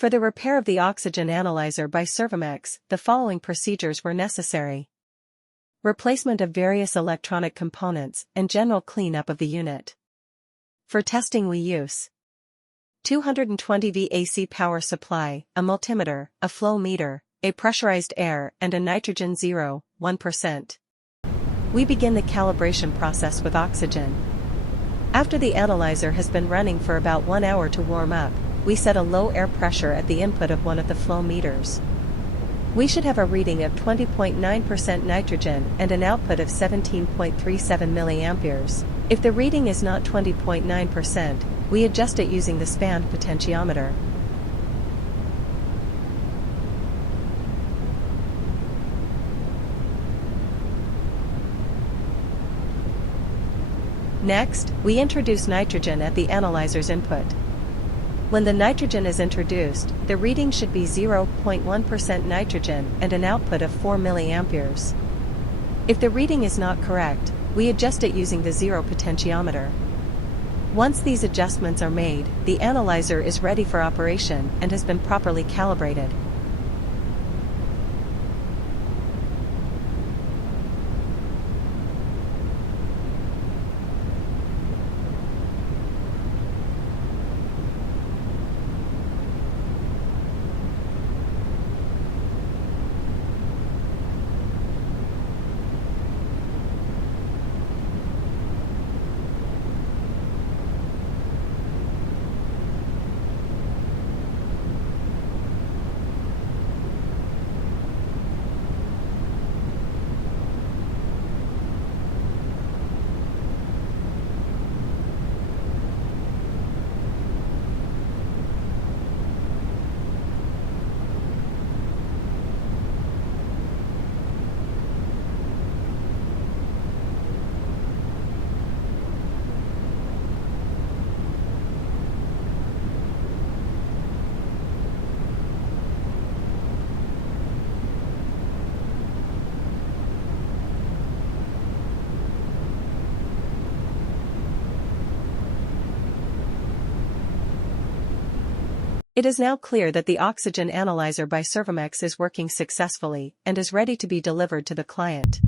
For the repair of the oxygen analyzer by Servomex, the following procedures were necessary. Replacement of various electronic components and general cleanup of the unit. For testing we use 220V AC power supply, a multimeter, a flow meter, a pressurized air and a nitrogen 0.1%. We begin the calibration process with oxygen. After the analyzer has been running for about 1 hour to warm up, we set a low air pressure at the input of one of the flow meters. We should have a reading of 20.9% nitrogen and an output of 17.37 mA. If the reading is not 20.9%, we adjust it using the span potentiometer. Next, we introduce nitrogen at the analyzer's input. When the nitrogen is introduced, the reading should be 0.1% nitrogen and an output of 4 mA. If the reading is not correct, we adjust it using the zero potentiometer. Once these adjustments are made, the analyzer is ready for operation and has been properly calibrated. It is now clear that the oxygen analyzer by Servomex is working successfully and is ready to be delivered to the client.